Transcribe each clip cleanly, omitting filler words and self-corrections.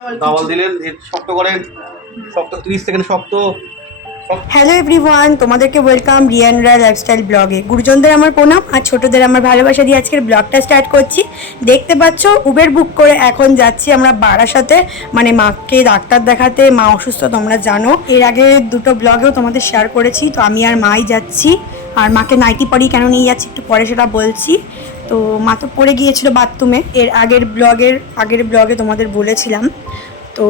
Double দিলেন শক্ত করেন, শক্ত 30 সেকেন্ড শক্ত। হ্যালো এভরিওয়ান, তোমাদেরকে ওয়েলকাম রিয়ানরা লাইফস্টাইল ব্লগে। গুরুজনদের আমার প্রণাম আর ছোটদের আমার ভালোবাসা দিয়ে আজকের ব্লগটা স্টার্ট করছি। দেখতে পাচ্ছ উবের বুক করে এখন যাচ্ছি আমরা বারাসাতে, মানে মাকে ডাক্তার দেখাতে। মা অসুস্থ তোমরা জানো, এর আগে দুটো ব্লগেও তোমাদের শেয়ার করেছি। তো আমি আর মাই যাচ্ছি, আর মাকে নাইটি পরেই কেন নিয়ে যাচ্ছি একটু পরে সেটা বলছি। তো মা তো পড়ে গিয়েছিল বাথরুমে, এর আগের ব্লগে তোমাদের বলেছিলাম। তো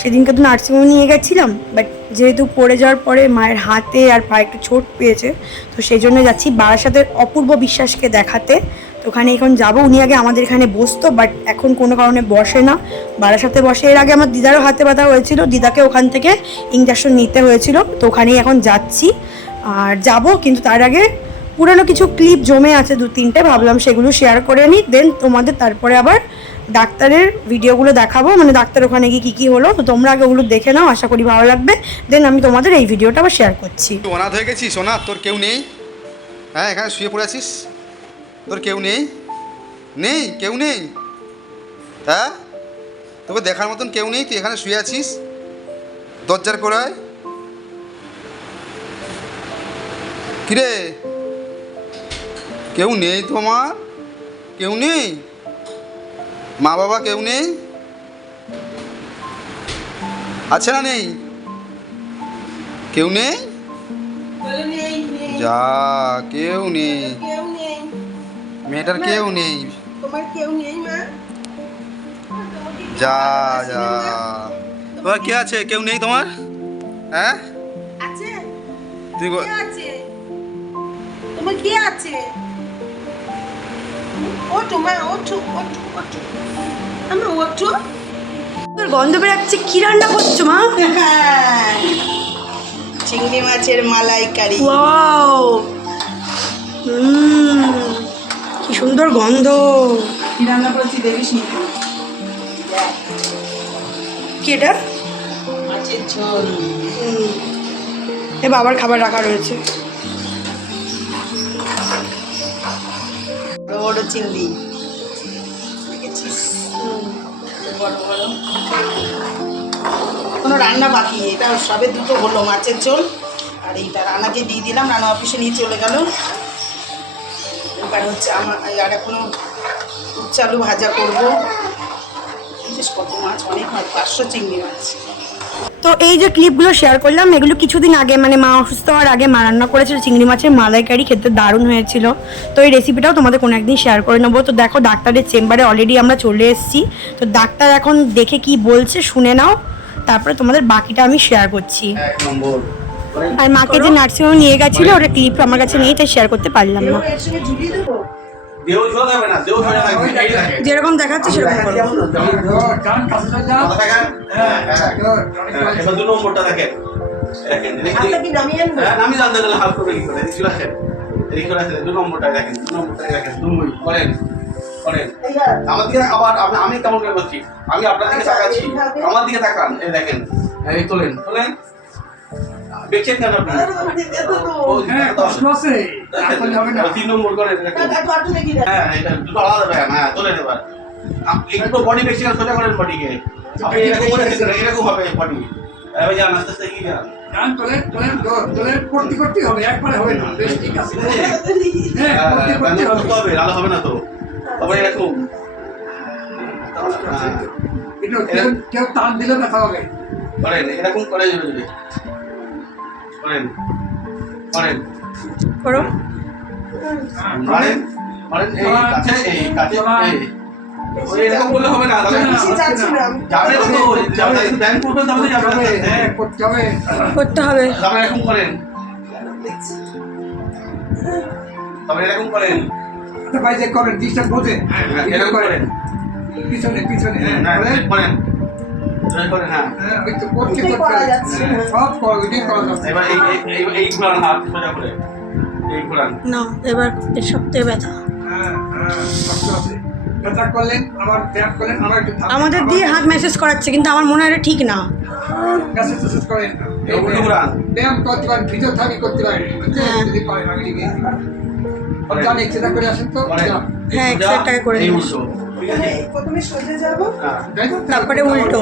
সেদিনকে তো নার্সিংহোমে নিয়ে গেছিলাম, বাট যেহেতু পড়ে যাওয়ার পরে মায়ের হাতে আর পায়ে একটু চোট পেয়েছে, তো সেই জন্য যাচ্ছি বারাসাতের অপূর্ব বিশ্বাসকে দেখাতে। তো ওখানে এখন যাবো। উনি আগে আমাদের এখানে বসতো, বাট এখন কোনো কারণে বসে না, বারাসাতে বসে। এর আগে আমার দিদারও হাতে ব্যথা হয়েছিল, দিদাকে ওখান থেকে ইঞ্জেকশন নিতে হয়েছিল। তো ওখানেই এখন যাচ্ছি আর যাব, কিন্তু তার আগে পুরনো কিছু ক্লিপ জমে আছে 2-3টে, ভাবলাম সেগুলো শেয়ার করে নিই। দেন তোমাদের তারপরে আবার ডাক্তারের ভিডিওগুলো দেখাবো, মানে ডাক্তার ওখানে গিয়ে কী কী হলো। তো তোমরা আগে ওগুলো দেখে নাও, আশা করি ভালো লাগবে। দেন আমি তোমাদের এই ভিডিওটা আবার শেয়ার করছি। অনাথ হয়ে গেছিস, অনাথ, তোর কেউ নেই? হ্যাঁ, এখানে শুয়ে পড়ে আছিস, তোর কেউ নেই? নেই, কেউ নেই? হ্যাঁ, তোকে দেখার মতন কেউ নেই, তুই এখানে শুয়ে আছিস দরজার কোড়ায়? কিরে, কেউ নেই তোমার? কেউ নেই? মা বাবা কেউ নেই? আছে না নেই? কেউ নেই? যা, কেউ নেই, মেয়েটার কেউ নেই। তোমার কেউ নেই মা? যা যা, তোমার কে আছে? কেউ নেই তোমার? হ্যাঁ, আছে? তুই কে আছে? তোমার কে আছে? ওঠো মা, ওঠো ওঠো ওঠো, আমি ওঠো। তোর গন্ধ বেরাচ্ছে, কি রান্না করছো মা? চিংড়ি মাছের মালাইকারি। ওয়াও, কি সুন্দর গন্ধ। কি রান্না করছি দেখিস নি? কি এটা? মাছের ঝোল। এ বাবার খাবার রাখা রয়েছে। বড় বড় চিংড়ি দেখেছিস? বড় বড়। কোনো রান্না বাকি, এটা সবে দুটো হলো, মাছের ঝোল আর এইটা রান্নাকে দিয়ে দিলাম, রান্না অফিসে নিয়ে চলে গেল। এবার হচ্ছে আমার আর এখনো উচ্ছে আলু ভাজা করবো। বিশেষ কত মাছ, অনেক মাছ, 500 চিংড়ি মাছ। তো এই যে ক্লিপগুলো শেয়ার করলাম, এগুলো কিছুদিন আগে, মানে মা অসুস্থ হওয়ার আগে মা রান্না করেছিল চিংড়ি মাছের মালাইকারি, খেতে দারুণ হয়েছিল। তো এই রেসিপিটাও তোমাদের কোনো একদিন শেয়ার করে নেবো। তো দেখো ডাক্তারের চেম্বারে অলরেডি আমরা চলে এসেছি। তো ডাক্তার এখন দেখে কি বলছে শুনে নাও, তারপরে তোমাদের বাকিটা আমি শেয়ার করছি। 1 নম্বর আর মাকে যে নার্সিংহোমে নিয়ে গেছিলো, ওটা ক্লিপ আমার কাছে নেই, তাই শেয়ার করতে পারলাম না। এর সঙ্গে ঝুলিয়ে দেবো। দেও ঝোলা যাবে না, দেও ঝোলা লাগবে, এই লাগে যেরকম দেখাচ্ছে সেরকম করো। এবার 2 নম্বরটা দেখেন, দেখেন হাতটা কি নামিয়ে আনবো? হ্যাঁ, আমি জানতে গেলে হাফ করে কি করে এদিকে চলে আসেন, এদিকে চলে আসেন। 2 নম্বরটা দেখেন, 2 নম্বরটা দেখেন, 2 করেন করেন। আমার দিকে আবার আমি কেমন করে করছি, আমি আপনার দিকে তাকাচ্ছি, আমার দিকে তাকান, এই দেখেন, এই তোলেন তোলেন, দেখছেন কেন আপনি? হ্যাঁ, 3 নম্বর করেন, হ্যাঁ, এটা দুটো আলাদা ব্যায়াম। হ্যাঁ, তোলেন এবার। একটু বডি বেশি সোজা করেন, বডিকে আপনি এরকম করে এরকম হবে বডি। এবার যান, আস্তে আস্তে এগিয়ে যান। করতে হবে, একবারে হবে না। বেশ, ঠিক আছে। হ্যাঁ, করতে হবে। হবে, আলো হবে না তো, তবে এরকম কেউ টান দিলে ব্যথা হবে। করেন, এরকম করে যদি করেন করেন করো। মারেন মারেন, এই কাছে এই কাছে ওই এরকম বললে হবে না, তাহলে যাবে তো, যাবে ব্যাংক করবেন, তাহলে যাবে। হ্যাঁ, করতে হবে। করতে হবে। তারপরে এরকম করেন, তারপরে এরকম করেন, ভাই যে করেন, ডিস্টার্ব বোঝে। এরকম করেন, পিছনে পিছনে। হ্যাঁ, হ্যাঁ করেন করেন, হ্যাঁ। হ্যাঁ, ওই তো করতে করতে সব ওইটাই করা যাচ্ছে। এবার এই ঘোরান, হাত সোজা করে এই ঘোরান। না, এবার এর সপ্তাহে ব্যথা হ্যাঁ হ্যাঁ, কষ্ট আছে। ব্যথা করলেন, আবার ব্যায়াম করলেন, আবার একটু আমাদের দিয়ে হাত মেসেজ করাচ্ছে, কিন্তু আমার মনে হয় এটা ঠিক না। মেসেজ করেন। উল্টো ঘোরান, ব্যায়াম করতে পারেন, ফিজিওথেরাপি করতে পারেন। হ্যাঁ। যদি পারেন আমি লিখে জানি, সেটা করে আসেন তো। হ্যাঁ, এক্সারটাকে করে এই নিন। উল্টো ঠিক আছে? প্রথমে সোজা যাবো, হ্যাঁ। তারপরে উল্টো।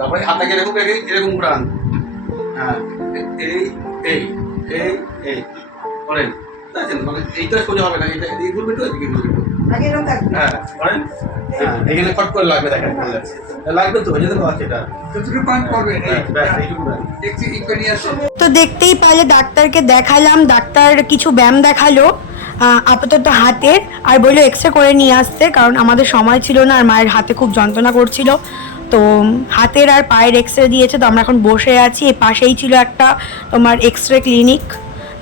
তারপরে হাতটাকে এরকম রেখে এরকম ঘুরান। হ্যাঁ, এই এই এই এই করেন, বুঝতে মানে এইটা সোজা হবে না, এটা এদিকে ঘুরবে তো এদিকে ঘুরবে। আগে এরকম থাকবে। হ্যাঁ, করেন। হ্যাঁ, এখানে ফট করে লাগবে, দেখেন করলে। লাগবে তো, যেতে পারছে এটা। যতটুকু পান করবেন এই ব্যাস, এইটুকু ব্যাস। দেখছি ই করে নিয়ে আসো। তো দেখতেই পারলে ডাক্তারকে দেখালাম, ডাক্তার কিছু ব্যায়াম দেখালো আপাতত হাতের, আর বললো এক্স রে করে নিয়ে আসতে, কারণ আমাদের সময় ছিল না আর মায়ের হাতে খুব যন্ত্রণা করছিল। তো হাতের আর পায়ের এক্স রে দিয়েছে। তো আমরা এখন বসে আছি, এই পাশেই ছিল একটা তোমার এক্স রে ক্লিনিক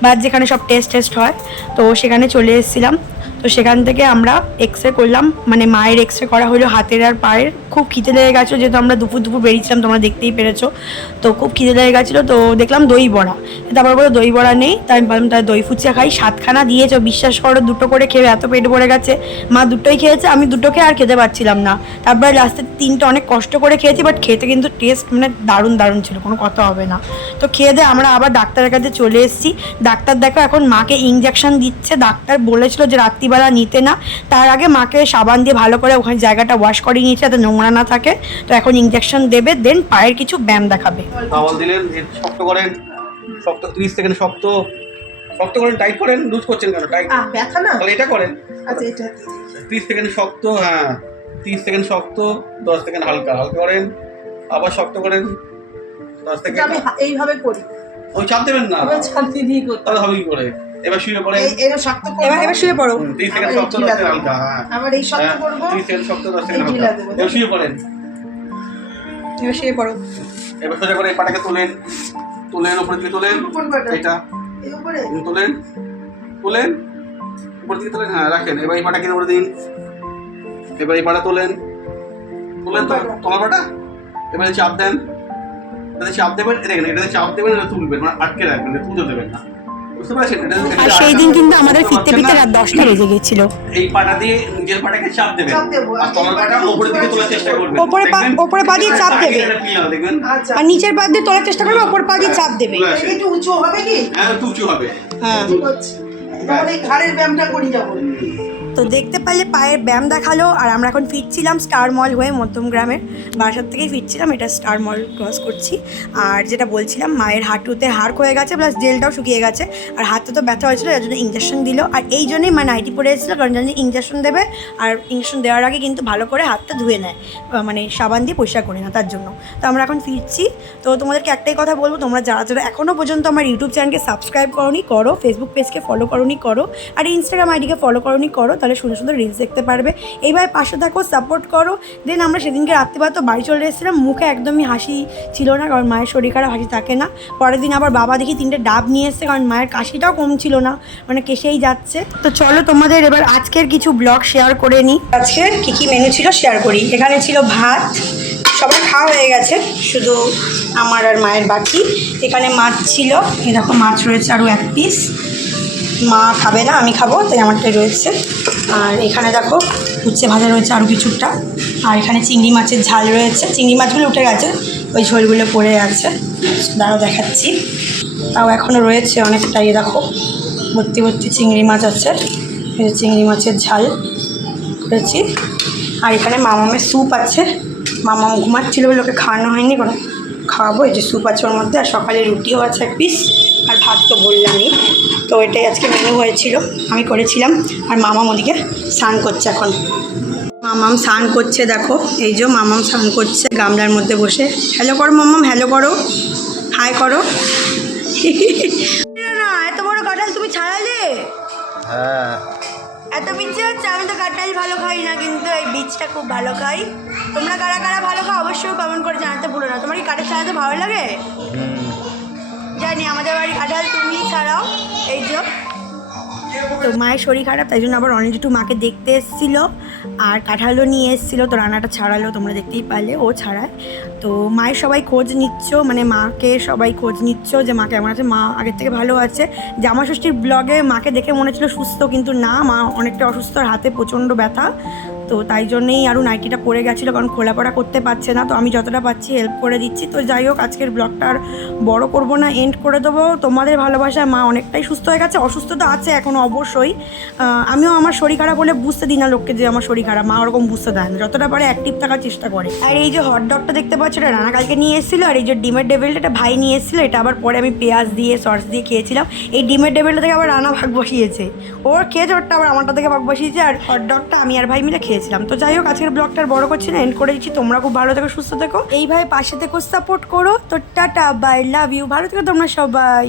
বা যেখানে সব টেস্ট হয়, তো সেখানে চলে এসেছিলাম। তো সেখান থেকে আমরা এক্স রে করলাম, মানে মায়ের এক্স রে করা হলো হাতের আর পায়ের। খুব খিদে লেগে গেছিলো, যেহেতু আমরা দুপুর বেরিয়েছিলাম, তোমরা দেখতেই পেরেছো। তো খুব খিদে লেগে গেছিলো, তো দেখলাম দই বড়া, তারপর বলো দই বড়া নেই, তাই আমি ভাবলাম তাই দই ফুচকা খাই। 7খানা দিয়েছো, বিশ্বাস করো 2টো করে খেয়ে এত পেট ভরে গেছে। মা 2টোই খেয়েছে, আমি 2টো খেয়ে আর খেতে পারছিলাম না। তারপরে লাস্টে 3টা অনেক কষ্ট করে খেয়েছি, বাট খেতে কিন্তু টেস্ট মানে দারুণ ছিল, কোনো কথা হবে না। তো খেয়ে দিয়ে আমরা আবার ডাক্তারের কাছে চলে এসেছি। ডাক্তার দেখো এখন মাকে ইঞ্জেকশন দিচ্ছে। ডাক্তার বলেছিল যে রাত্রিবেলা নিতে না, তার আগে মাকে সাবান দিয়ে ভালো করে ওখানে জায়গাটা ওয়াশ করে নিয়েছে যাতে নোংরা না থাকে। তো এখন ইঞ্জেকশন দেবে, দেন পায়ের কিছু ব্যায়াম দেখাবে। টাওয়াল দিলেন, শক্ত করেন, শক্ত 30 সেকেন্ড শক্ত করেন, টাইট করেন। লুজ করছেন কেন? টাইট ব্যথা না? তাহলে এটা করেন। আচ্ছা, এটা 30 সেকেন্ড শক্ত, হ্যাঁ 30 সেকেন্ড শক্ত, 10 সেকেন্ড হালকা করেন, আবার শক্ত করেন 10 এটা সেকেন্ড। আমি এইভাবে করি। ওই চাপ দেবেন না, এবার ছাড়তে দিয়ে করতে তাহলে হবে কি করে? এবার শুয়ে পড়েন। এবার শক্ত করব। এবার শুয়ে পড়ো। 30 সেকেন্ড শক্ত, 10 সেকেন্ড হালকা। হ্যাঁ, আবার এই শক্ত করব। 30 সেকেন্ড শক্ত, 10 সেকেন্ড এই ঢিলা হালকা। দেবো। এবার শুয়ে পড়েন। এবার শুয়ে পড়ো। এবার সোজা করে এই পাটাকে তোলেন, উপর দিকে তোলেন, কোন পাটা? এটা এই উপরে? তোলেন উপর দিকে তোলেন। হ্যাঁ, রাখেন। এবার এই পাটাকে উপরে দিন। এবার এই পাটা তোলেন তো, তোমার পাটা। এবারে চাপ দেন, এটাতে চাপ দেবেন, দেখেন এটাতে চাপ দেবেন, এটা তুলবেন, মানে আটকে রাখবেন, এটা তুলতে দেবেন না, বুঝতে পারছেন? আর সেই দিন কিন্তু আমাদের ফিরতে রাত 10টা বেজে গেছিল। এই পাটা দিয়ে নিজের পাটাকে চাপ দেবেন, চাপ দেবো। আর তোমার পাটা উপরের দিকে তোলার চেষ্টা করবেন। ওপরে পা দিয়ে চাপ দেবে, দেখবেন। আচ্ছা, আর নিচের পা দিয়ে তোলার চেষ্টা করবে, ওপর পা দিয়ে চাপ দেবে। তুলে আসেন। একটু উঁচু হবে কি? হ্যাঁ, একটু উঁচু হবে। হ্যাঁ। ঠিক আছে। তাহলে এই ঘাড়ের ব্যায়ামটা করি যাবো। তো দেখতে পারলে পায়ের ব্যায়াম দেখালো, আর আমরা এখন ফিরছিলাম স্টার মল হয়ে, মধ্যমগ্রামের বাসার থেকেই ফিরছিলাম। এটা স্টার মল ক্রস করছি। আর যেটা বলছিলাম, মায়ের হাঁটুতে হাড় হয়ে গেছে, প্লাস জেলটাও শুকিয়ে গেছে, আর হাতে তো ব্যথা হয়েছিল, এর জন্য ইঞ্জেকশন দিল। আর এই জন্যই মা নাইটি পরে এসেছিলো, কারণ জানি ইঞ্জেকশন দেবে, আর ইঞ্জেকশন দেওয়ার আগে কিন্তু ভালো করে হাতটা ধুয়ে নেয়, মানে সাবান দিয়ে পরিষ্কার করে না, তার জন্য। তো আমরা এখন ফিরছি। তো তোমাদেরকে একটাই কথা বলবো, তোমরা যারা এখনও পর্যন্ত আমার ইউটিউব চ্যানেলকে সাবস্ক্রাইব করোনি করো, ফেসবুক পেজকে ফলো করোনি করো, আর ইনস্টাগ্রাম আইডিকে ফলো করোনি করো, তাহলে সুন্দর সুন্দর রিলস দেখতে পারবে। এইভাবে পাশে থাকো, সাপোর্ট করো। দেন আমরা সেদিনকে রাত্রিবেলা তো বাড়ি চলে এসেছিলাম, মুখে একদমই হাসি ছিল না, কারণ মায়ের শরীর খারাপ, হাসি থাকে না। পরের দিন আবার বাবা দেখি 3টে ডাব নিয়ে এসছে, কারণ মায়ের কাশিটাও কম ছিল না, মানে কেসেই যাচ্ছে। তো চলো তোমাদের এবার আজকের কিছু ব্লগ শেয়ার করে নিই। আজকে কী মেনু ছিল শেয়ার করি। এখানে ছিল ভাত, সবার খাওয়া হয়ে গেছে, শুধু আমার আর মায়ের বাকি। এখানে মাছ ছিল, এই দেখো মাছ রয়েছে আরও 1 পিস। মা খাবে না, আমি খাবো, তাই আমারটাই রয়েছে। আর এখানে দেখো উচ্ছে ভাজা রয়েছে আরও কিছুটা। আর এখানে চিংড়ি মাছের ঝাল রয়েছে, চিংড়ি মাছগুলো উঠে গেছে, ওই ঝোলগুলো পড়ে আছে, দাঁড়াও দেখাচ্ছি। তাও এখনও রয়েছে অনেকটাই, দেখো ভর্তি চিংড়ি মাছ আছে। এই যে চিংড়ি মাছের ঝাল করেছি। আর এখানে মামামের স্যুপ আছে, মামাম ঘুমাচ্ছিল বলে ওকে খাওয়ানো হয়নি, কোনো খাওয়াবো। এই যে স্যুপ আছে ওর মধ্যে, আর সকালে রুটিও আছে 1 পিস, আর ভাত তো বললামই। তো এটাই আজকে মেনু হয়েছিল, আমি করেছিলাম। আর মামাম ওদিকে স্নান করছে এখন, মামাম স্নান করছে, দেখো এই যে মামাম স্নান করছে গামলার মধ্যে বসে। হ্যালো করো মামাম, হ্যালো করো, হাই করো। না এত বড় কাঁঠাল তুমি ছাড়ালে? হ্যাঁ, এত বিচ্ছে হচ্ছে। আমি তো কাঁঠাল ভালো খাই না, কিন্তু এই বীজটা খুব ভালো খাই। তোমরা কারা কারা ভালো খাও অবশ্যই কমেন্ট করে জানাতে ভুলো না। তোমার কি কাঁঠাল ছাড়াতে ভালো লাগে? জানি, আমাদের বাড়ি কাঁঠাল তুমি ছাড়াও। এই যে তো মায়ের শরীর খারাপ, তাই জন্য আবার অনেক একটু মাকে দেখতে এসেছিলো, আর কাঁঠালও নিয়ে এসেছিলো। তো রান্নাটা ছাড়ালো, তোমরা দেখতেই পারলে ও ছাড়ায়। তো মায়ের সবাই খোঁজ নিচ্ছ, মানে মাকে সবাই খোঁজ নিচ্ছ যে মা কেমন আছে। মা আগের থেকে ভালো আছে। জামা ষষ্ঠীর ব্লগে মাকে দেখে মনে ছিল সুস্থ, কিন্তু না, মা অনেকটা অসুস্থ, আর হাতে প্রচণ্ড ব্যথা। তো তাই জন্যেই আরও নাইটিটা পড়ে গেছিলো, কারণ খোলা পড়া করতে পারছে না। তো আমি যতটা পাচ্ছি হেল্প করে দিচ্ছি। তো যাই হোক, আজকের ব্লগটা আর বড় করবো না, এন্ড করে দেবো। তোমাদের ভালোবাসায় মা অনেকটাই সুস্থ হয়ে গেছে, অসুস্থ তো আছে এখনও অবশ্যই। আমিও আমার শরীর খারাপ হলে বুঝতে দিই না লোককে যে আমার শরীর খারাপ, মা ওরকম বুঝতে দেয় না, যতটা পারে অ্যাক্টিভ থাকার চেষ্টা করে। আর এই যে হট ডগটা দেখতে পাচ্ছ, এটা রানা কালকে নিয়ে এসেছিলো। আর এই যে ডিমের ডেভিলটা এটা ভাই নিয়ে এসেছিলো। এটা আবার পরে আমি পেঁয়াজ দিয়ে সস দিয়ে খেয়েছিলাম। এই ডিমের ডেভিলটা থেকে আবার রানা ভাগ বসিয়েছে, ওর খেয়েছে ওরটা, আবার আমারটা থেকে ভাগ বসিয়েছে। আর হট ডগটা আমি আর ভাই মিলে খেয়েছিলাম। তো যাই হোক, আজকের ব্লগটা আর বড় করছি না, এন্ড করে দিচ্ছি। তোমরা খুব ভালো থেকো, সুস্থ থেকো, এইভাবে পাশে থেকো, সাপোর্ট করো। তো টাটা, বাই, লাভ ইউ, ভালো থেকো তোমরা সবাই।